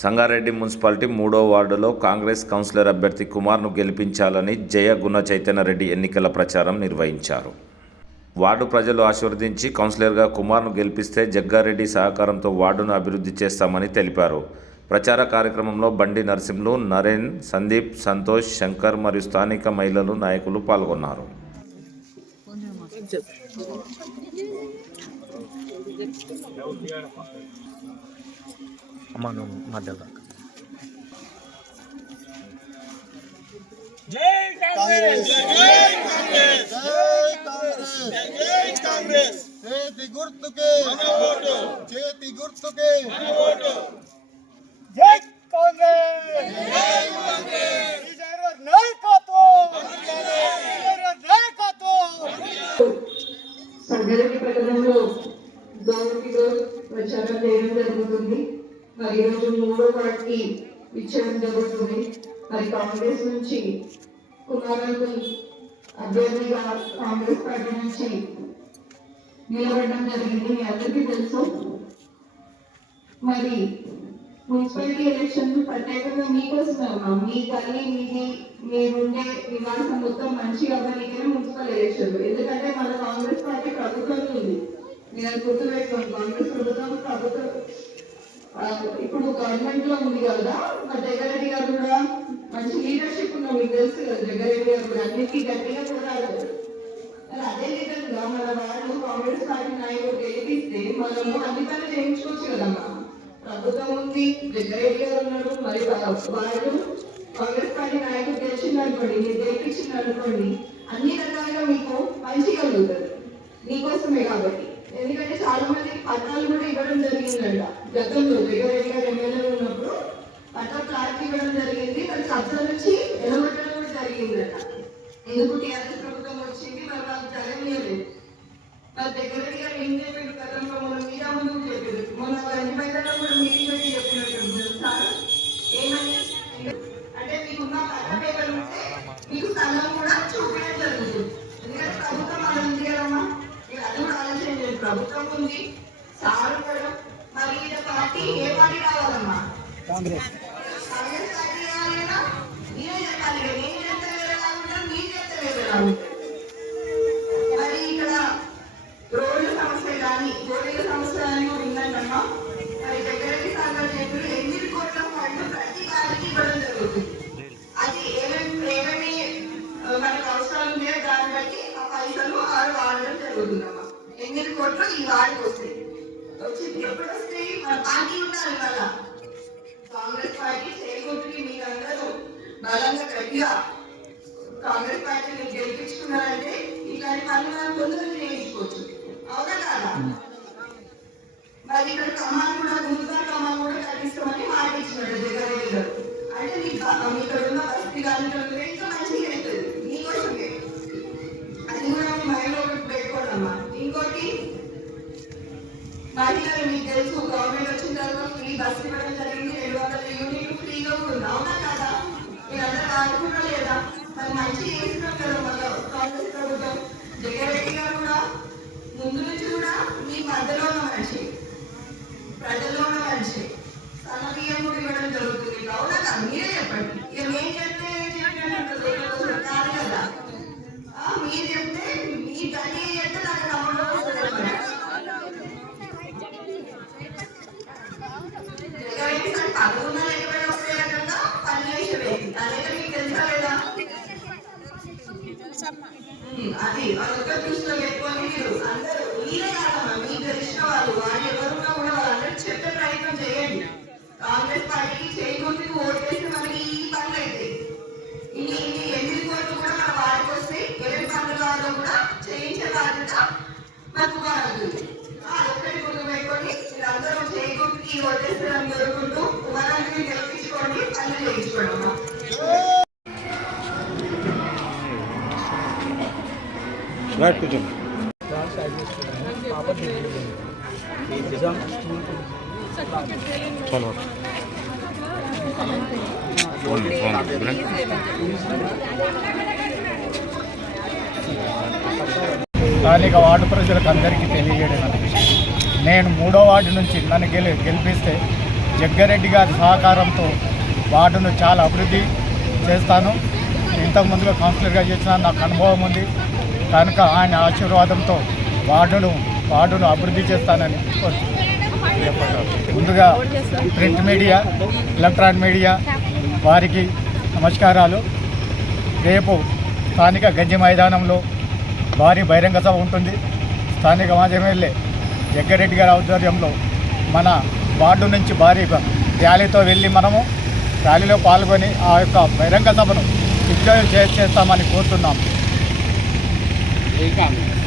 Sangareddy municipality మూడో వార్డులో Congress councillor అభ్యర్థి కుమార్ను గెలిపించాలని జయ గుణ చైతన్యరెడ్డి ఎన్నికల ప్రచారం నిర్వహించారు. వార్డు ప్రజలు ఆశీర్వదించి కౌన్సిలర్గా కుమార్ను గెలిపిస్తే జగ్గారెడ్డి సహకారంతో వార్డును అభివృద్ధి చేస్తామని తెలిపారు. ప్రచార కార్యక్రమంలో బండి నరసింహులు నరేన్ సందీప్ సంతోష్ శంకర్ మరియు స్థానిక మహిళలు నాయకులు పాల్గొన్నారు. అమ్మ నువ్వు మధ్యలో రా. చేతి గుర్తుకే చేతి గుర్తుకే జై కాంగ్రెస్ మూడో వాటికి ఇచ్చడం జరుగుతుంది మరి కాంగ్రెస్ నుంచి కుమారుని అభ్యర్థిగా కాంగ్రెస్ పార్టీ నుంచి నిలబడడం జరిగింది. మీ అందరికీ తెలుసు. మరి మున్సిపాలిటీ ఎలక్షన్ ప్రత్యేకంగా మీకోసమే అమ్మా మీ తల్లి మీది మీరుండే నివాసం మొత్తం మంచిగా అవ్వడానికే మున్సిపల్ ఎలక్షన్. ఎందుకంటే మన కాంగ్రెస్ పార్టీ ప్రభుత్వం ఉంది. మీరు గుర్తుపెట్టుకోండి కాంగ్రెస్ ప్రభుత్వం ప్రభుత్వం ఇప్పుడు గవర్నమెంట్లో ఉంది కదా మా జగ్గారెడ్డి గారు కూడా మంచి లీడర్షిప్ ఉన్న మీకు తెలుసు కదా జగ్గారెడ్డి గారు కూడా అన్నిటికీ గట్టిగా పోరాడారు అదే విధంగా మన వాళ్ళు కాంగ్రెస్ పార్టీ నాయకుడు గెలిపిస్తే మనము అన్ని పనులు చేయించుకోవచ్చు కదమ్మా. ప్రభుత్వం ఉంది జగ్గారెడ్డి గారు ఉన్నారు మరి వాళ్ళు కాంగ్రెస్ పార్టీ నాయకుడు గెలిచింది అనుకోండి మీరు గెలిపించింది అనుకోండి అన్ని రకాలుగా మీకు పంచగలుగుతారు మీకోసమే కాబట్టి. ఎందుకంటే చాలా మంది పట్టాలు కూడా ఇవ్వడం జరిగిందంట. గతంలో జగ్గారెడ్డి గారు ఎమ్మెల్యే ఉన్నప్పుడు పట్టా క్లారిటీ ఇవ్వడం జరిగింది. మరి సభ్యుల నుంచి ఎలగొట్టడం కూడా జరిగిందట. ఎందుకు టీఆర్ఎస్ ప్రభుత్వం వచ్చింది? మరి వాళ్ళు జరగలేదు. మరి దగ్గర గారు ఏం చెప్పారు? గతంలో మన మీద ముందు చెప్పారు. మన రెండు బయటలో కూడా మీటింగ్ పెట్టి చెప్పినట్టు సార్ ఏమని? అంటే మీకున్న పట్టా పేపర్ ఉంటే మీకు స్థలం కూడా చూపించడం జరుగుతుంది ఎందుకంటే ప్రభుత్వం మన ఉంది కదమ్మా మీరు అది కూడా ఆలోచన చేయండి ప్రభుత్వం ఉంది సార్ కూడా మరి ఈయన పార్టీ ఏ పార్టీ కావాలమ్మా? కాంగ్రెస్. పార్టీ కావాలన్నా మీరే చెప్పాలి ఇక నేను చెప్తే వేరే కాకుండా మీరు చెప్తే వేరే కాకుండా మరి ఇక్కడ రోడ్ల సమస్య కానీ గోడల సమస్య అని కూడా ఉందంటమ్మా మరి దగ్గరికి సాగర్ చెప్పి ఎనిమిది కోట్ల ఫండ్ ప్రతి వారికి ఇవ్వడం జరుగుతుంది. అది ఏమేమి ఏమేమి మనకు అవసరాలు ఉన్నాయో దాన్ని బట్టి ఆ పైసలు ఆరు వాడడం జరుగుతుందమ్మా ఈ వాడికి వస్తాయి వచ్చి ఎప్పుడు వస్తాయి మన పార్టీ ఉండాలి కదా కాంగ్రెస్ పార్టీ చేయకుంటుంది మీరందరూ బలంగా గట్టిగా. కాంగ్రెస్ పార్టీని గెలిపించుకున్నారంటే ఇట్లాంటి పనులు మనం తొందరగా చేయించుకోవచ్చు. అవునా కాదా? మరి ఇక్కడ కమాన్ కూడా ముందుగా కమాన్ కూడా కట్టిస్తామని మాట ఇచ్చినాడు జగ్గారెడ్డి గారు. అంటే మీకు మీ ఇక్కడ ఉన్న పరిస్థితి కానీ మహిళలు మీకు తెలుసు గవర్నమెంట్ వచ్చిన తర్వాత ఫ్రీ బస్సు ఇవ్వడం జరిగింది. రెండు వందల యూనిట్లు ఫ్రీగా ఉంటుంది. అవునా కదా? మీరందరూ ఆడుకున్నా లేదా? మరి మంచి చేస్తున్నాం కదా మన కాంగ్రెస్ ప్రభుత్వం. జగన్ రెడ్డి గారు కూడా ముందు నుంచి కూడా మీ మధ్యలో ఉన్న మనిషి ప్రజల్లో ఉన్న మనిషి. అది అదొక దృష్టిలో పెట్టుకొని మీరు అందరూ మీరే కాదమ్మా మీకు తెలిసిన వాళ్ళు వాళ్ళు ఎవరున్నా కూడా వాళ్ళందరూ చెప్పే ప్రయత్నం చేయండి. కాంగ్రెస్ పార్టీకి చేయకుండా ఓటు వేస్తే మనకి ఈ పనులు అవుతాయి ఇన్ని ఇన్ని ఎనిమిది కోట్లు కూడా మన వారికి వస్తే ఏమేమి పనులు కావాలో కూడా చేయించే బాధ్యత మాకు అవుతుంది అదొక్కటి గుర్తు పెట్టుకొని మీరందరూ చేయకుండా ఓటేస్తారని కోరుకుంటూ కుమారాన్ని గెలిపించుకోండి పనులు చేయించుకోండి. రైట్ కూర్చోండి చలో స్థానిక వార్డు ప్రజలకు అందరికీ తెలియజేయడం నేను మూడో వార్డు నుంచి నన్ను గెలి గెలిపిస్తే జగ్గారెడ్డి గారి సహకారంతో వార్డును చాలా అభివృద్ధి చేస్తాను. ఇంతకు ముందుగా కౌన్సిలర్గా చేసిన నాకు అనుభవం ఉంది. కనుక ఆయన ఆశీర్వాదంతో వార్డును వార్డును అభివృద్ధి చేస్తానని ముందుగా ప్రింట్ మీడియా ఎలక్ట్రానిక్ మీడియా వారికి నమస్కారాలు. రేపు స్థానిక గంజి మైదానంలో భారీ బహిరంగ సభ ఉంటుంది. స్థానిక మాజీ ఎమ్మెల్యే జగ్గారెడ్డి గారి ఆధ్వర్యంలో మన వార్డు నుంచి భారీ ర్యాలీతో వెళ్ళి మనము ర్యాలీలో పాల్గొని ఆ యొక్క బహిరంగ సభను విజయం చేస్తామని ikan.